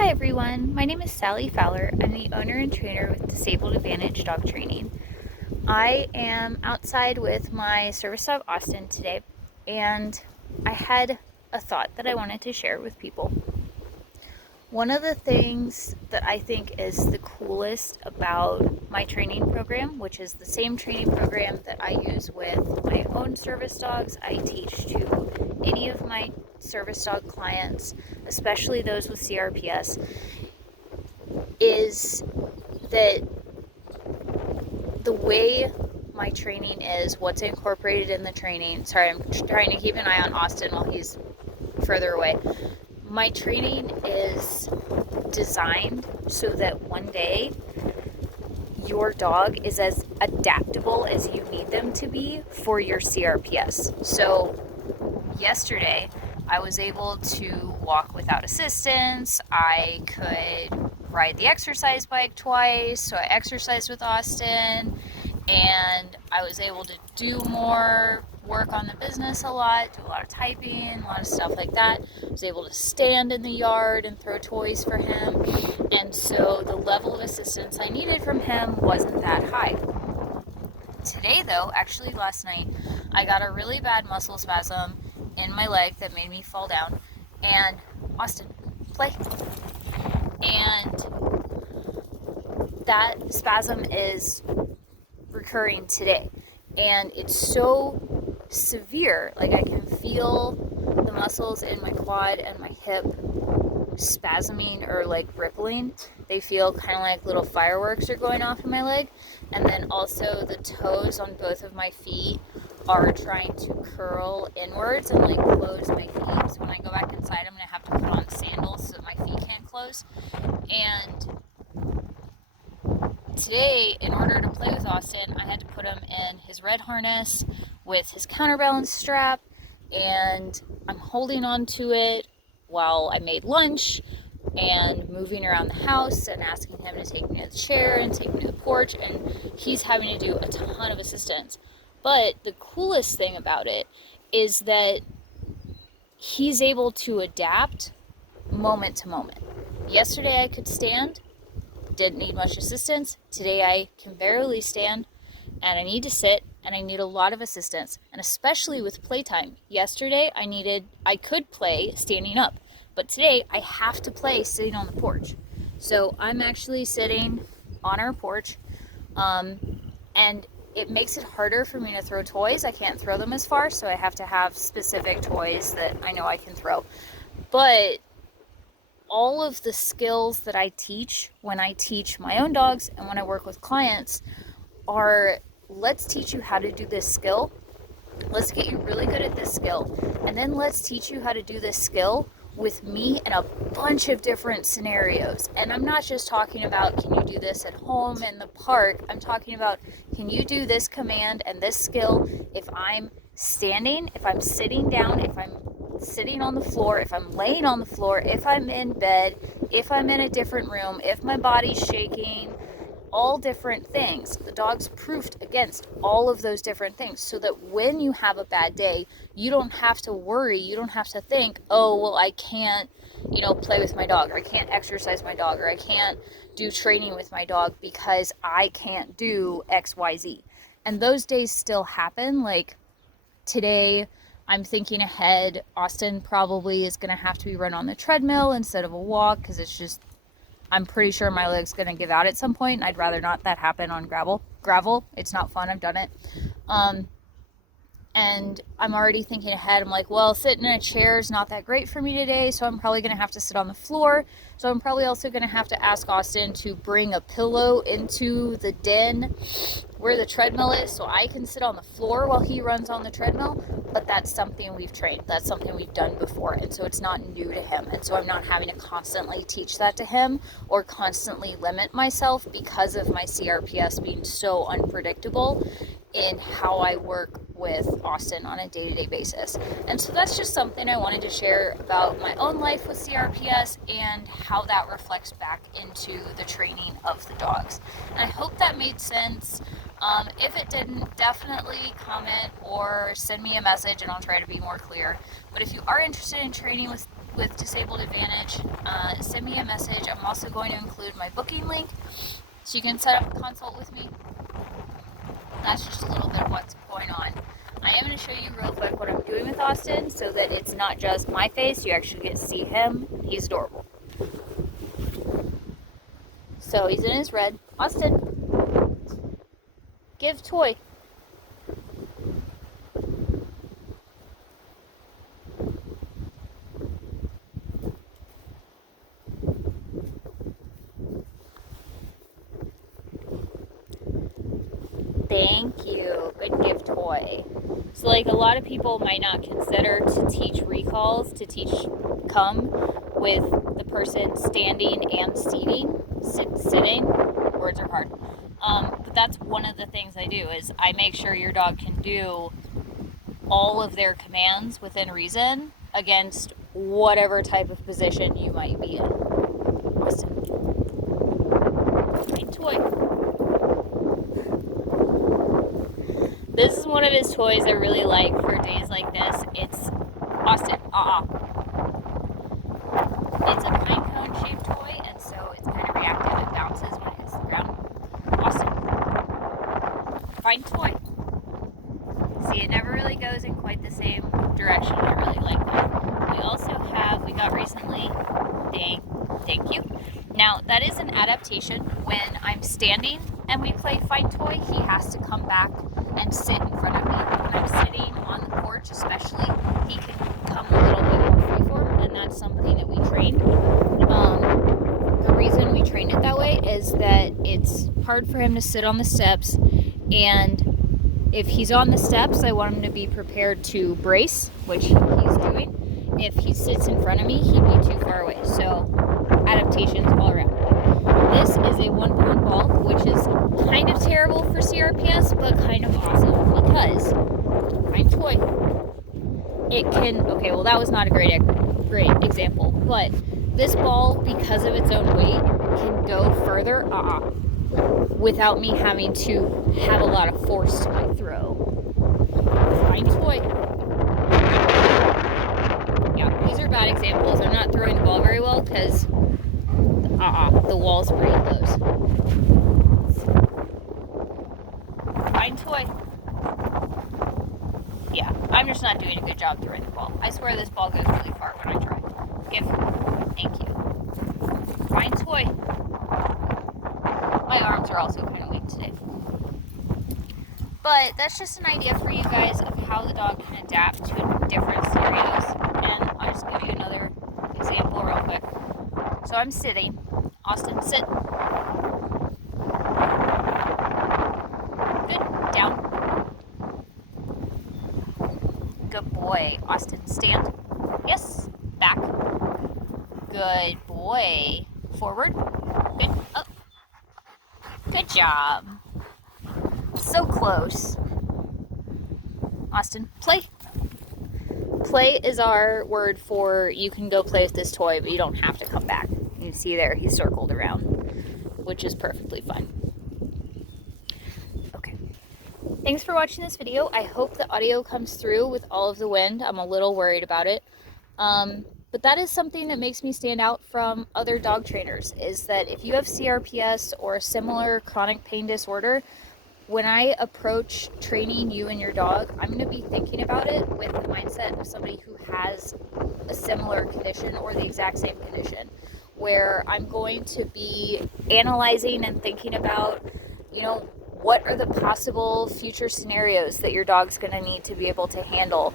Hi everyone, my name is Sally Fowler. I'm the owner and trainer with Disabled Advantage Dog Training. I am outside with my service dog Austin today, and I had a thought that I wanted to share with people. One of the things that I think is the coolest about my training program, which is the same training program that I use with my own service dogs, I teach to any of my service dog clients, especially those with CRPS, is that the way my training is, what's incorporated in the training. Sorry, I'm trying to keep an eye on Austin while he's further away. My training is designed so that one day your dog is as adaptable as you need them to be for your CRPS. So yesterday I was able to walk without assistance. I could ride the exercise bike twice, so I exercised with Austin, and I was able to do more work on the business a lot, do a lot of typing, a lot of stuff like that. I was able to stand in the yard and throw toys for him, and so the level of assistance I needed from him wasn't that high. Today though, actually last night, I got a really bad muscle spasm in my leg that made me fall down, and Austin, play. And that spasm is recurring today, and it's so severe, like I can feel the muscles in my quad and my hip spasming or like rippling. They feel kind of like little fireworks are going off in my leg, and then also the toes on both of my feet are trying to curl inwards and like close my feet. So when I go back inside, I'm gonna have to put on sandals so that my feet can't close. And today, in order to play with Austin, I had to put him in his red harness with his counterbalance strap, and I'm holding on to it while I made lunch and moving around the house and asking him to take me to the chair and take me to the porch, and he's having to do a ton of assistance. But the coolest thing about it is that he's able to adapt moment to moment. Yesterday I could stand, didn't need much assistance. Today I can barely stand, and I need to sit, and I need a lot of assistance, and especially with playtime. Yesterday I could play standing up, but today I have to play sitting on the porch. So I'm actually sitting on our porch, and it makes it harder for me to throw toys. I can't throw them as far, so I have to have specific toys that I know I can throw. But all of the skills that I teach when I teach my own dogs and when I work with clients are, let's teach you how to do this skill. Let's get you really good at this skill. And then let's teach you how to do this skill with me in a bunch of different scenarios. And I'm not just talking about, can you do this at home in the park? I'm talking about, can you do this command and this skill if I'm standing, if I'm sitting down, if I'm sitting on the floor, if I'm laying on the floor, if I'm in bed, if I'm in a different room, if my body's shaking, all different things. The dog's proofed against all of those different things, so that when you have a bad day, you don't have to worry, you don't have to think, oh, well, I can't, play with my dog, or I can't exercise my dog, or I can't do training with my dog because I can't do XYZ. And those days still happen. Like today, I'm thinking ahead. Austin probably is going to have to be run on the treadmill instead of a walk, because I'm pretty sure my leg's going to give out at some point, and I'd rather not that happen on gravel. It's not fun. I've done it. And I'm already thinking ahead. I'm like, well, sitting in a chair is not that great for me today, so I'm probably going to have to sit on the floor. So I'm probably also going to have to ask Austin to bring a pillow into the den where the treadmill is, so I can sit on the floor while he runs on the treadmill. But that's something we've trained. That's something we've done before, and so it's not new to him. And so I'm not having to constantly teach that to him or constantly limit myself because of my CRPS being so unpredictable in how I work with Austin on a day-to-day basis. And so that's just something I wanted to share about my own life with CRPS and how that reflects back into the training of the dogs. And I hope that made sense. If it didn't, definitely comment or send me a message and I'll try to be more clear. But if you are interested in training with with Disabled Advantage, send me a message. I'm also going to include my booking link so you can set up a consult with me. That's just a little bit of what's going on. I am going to show you real quick what I'm doing with Austin so that it's not just my face, you actually get to see him. He's adorable. So he's in his red. Austin, give toy. Thank you. Good gift toy. So like a lot of people might not consider to teach recalls, to teach come with the person standing and seating, sitting. Words are hard. But that's one of the things I do is I make sure your dog can do all of their commands within reason against whatever type of position you might be in. Austin. My toy. This is one of his toys I really like for days like this. It's Austin. It's a pine cone shaped toy, and so it's kind of reactive. It bounces when it hits the ground. Austin. Fine toy. See, it never really goes in quite the same direction. I really like that. We also have, we got recently, thank you. Now, that is an adaptation. When I'm standing and we play find toy, he has to come back and sit in front of me. When I'm sitting on the porch especially, he can come a little bit more freeform, and that's something that we trained. The reason we trained it that way is that it's hard for him to sit on the steps, and if he's on the steps, I want him to be prepared to brace, which he's doing. If he sits in front of me, he'd be too far away. So adaptations all around. This is a 1 pound ball, which is kind of terrible for CRPS, but kind of awesome because find toy. It can, okay, well that was not a great example, but this ball, because of its own weight, can go further without me having to have a lot of force to my throw. Find toy. Yeah, these are bad examples. I'm not throwing the ball very well because the wall's pretty close. Find toy. Yeah, I'm just not doing a good job throwing the ball. I swear this ball goes really far when I try. Thank you. Find toy. My arms are also kind of weak today. But that's just an idea for you guys of how the dog can adapt to different scenarios. And I'll just give you another example real quick. So I'm sitting. Austin, sit. Good. Down. Good boy. Austin, stand. Yes. Back. Good boy. Forward. Good. Up. Good job. So close. Austin, play. Play is our word for you can go play with this toy, but you don't have to come back. You can see there, he's circled around, which is perfectly fine. Okay. Thanks for watching this video. I hope the audio comes through with all of the wind. I'm a little worried about it. But that is something that makes me stand out from other dog trainers, is that if you have CRPS or a similar chronic pain disorder, when I approach training you and your dog, I'm going to be thinking about it with the mindset of somebody who has a similar condition or the exact same condition, where I'm going to be analyzing and thinking about, what are the possible future scenarios that your dog's going to need to be able to handle?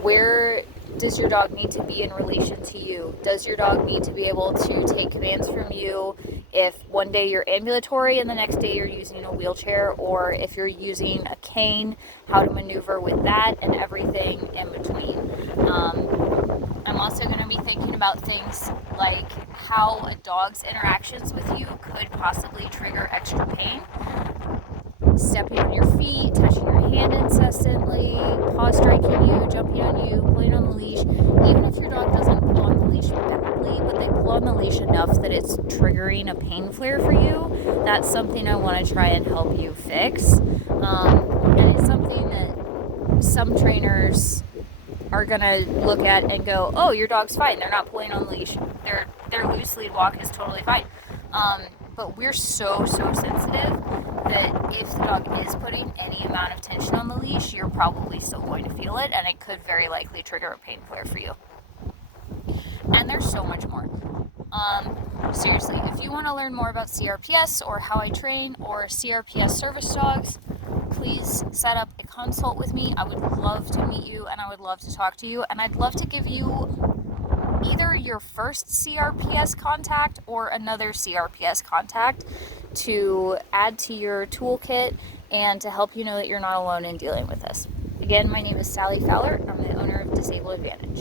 Where does your dog need to be in relation to you? Does your dog need to be able to take commands from you if one day you're ambulatory and the next day you're using a wheelchair, or if you're using a cane, how to maneuver with that and everything in between? I'm also going to be thinking about things like how a dog's interactions with you could possibly trigger extra pain. Stepping on your feet, touching your hand incessantly, paw striking you, jumping on you, pulling on the leash. Even if your dog doesn't pull on the leash badly, but they pull on the leash enough that it's triggering a pain flare for you, that's something I want to try and help you fix. And it's something that some trainers are gonna look at and go, oh, your dog's fine, they're not pulling on the leash, their loose lead walk is totally fine. But we're so sensitive that if the dog is putting any amount of tension on the leash, you're probably still going to feel it, and it could very likely trigger a pain flare for you. And there's so much more. Seriously, if you want to learn more about CRPS or how I train or CRPS service dogs, please set up a consult with me. I would love to meet you, and I would love to talk to you, and I'd love to give you either your first CRPS contact or another CRPS contact to add to your toolkit and to help you know that you're not alone in dealing with this. Again, my name is Sally Fowler. I'm the owner of Disable Advantage.